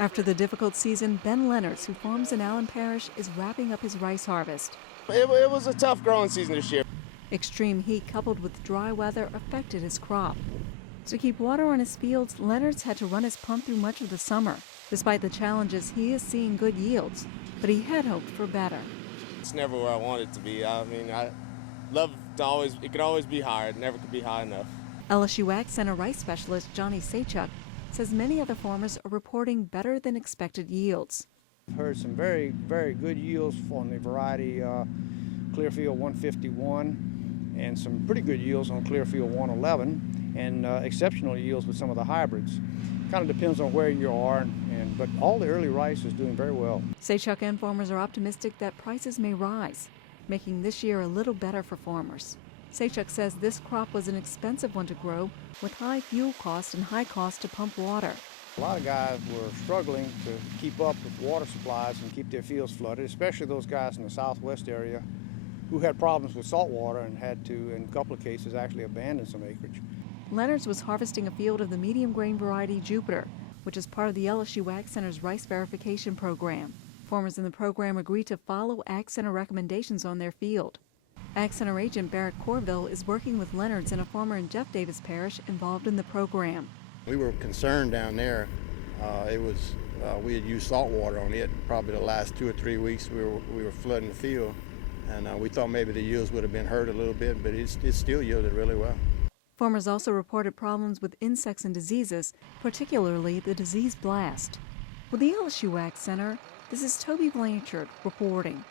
After the difficult season, Ben Leonards, who farms in Allen Parish, is wrapping up his rice harvest. It was a tough growing season this year. Extreme heat coupled with dry weather affected his crop. To keep water on his fields, Leonards had to run his pump through much of the summer. Despite the challenges, he is seeing good yields, but he had hoped for better. It's never where I want it to be. I mean, I love to always, it could always be higher. It never could be high enough. LSU AgCenter rice specialist Johnny Saychuk says many other farmers are reporting better than expected yields. I've heard some very, very good yields on the variety Clearfield 151 and some pretty good yields on Clearfield 111 and exceptional yields with some of the hybrids. Kind of depends on where you are, but all the early rice is doing very well. Saychuk and farmers are optimistic that prices may rise, making this year a little better for farmers. Saychuk says this crop was an expensive one to grow with high fuel costs and high cost to pump water. A lot of guys were struggling to keep up with water supplies and keep their fields flooded, especially those guys in the southwest area who had problems with salt water and had to, in a couple of cases, actually abandon some acreage. Leonards was harvesting a field of the medium grain variety Jupiter, which is part of the LSU AgCenter's rice verification program. Farmers in the program agreed to follow AgCenter recommendations on their field. AgCenter agent Barrett Corville is working with Leonards and a farmer in Jeff Davis Parish involved in the program. We were concerned down there. We had used salt water on it. Probably the last 2 or 3 weeks we were flooding the field, and we thought maybe the yields would have been hurt a little bit, but it still yielded really well. Farmers also reported problems with insects and diseases, particularly the disease blast. With the LSU AgCenter, this is Tobie Blanchard reporting.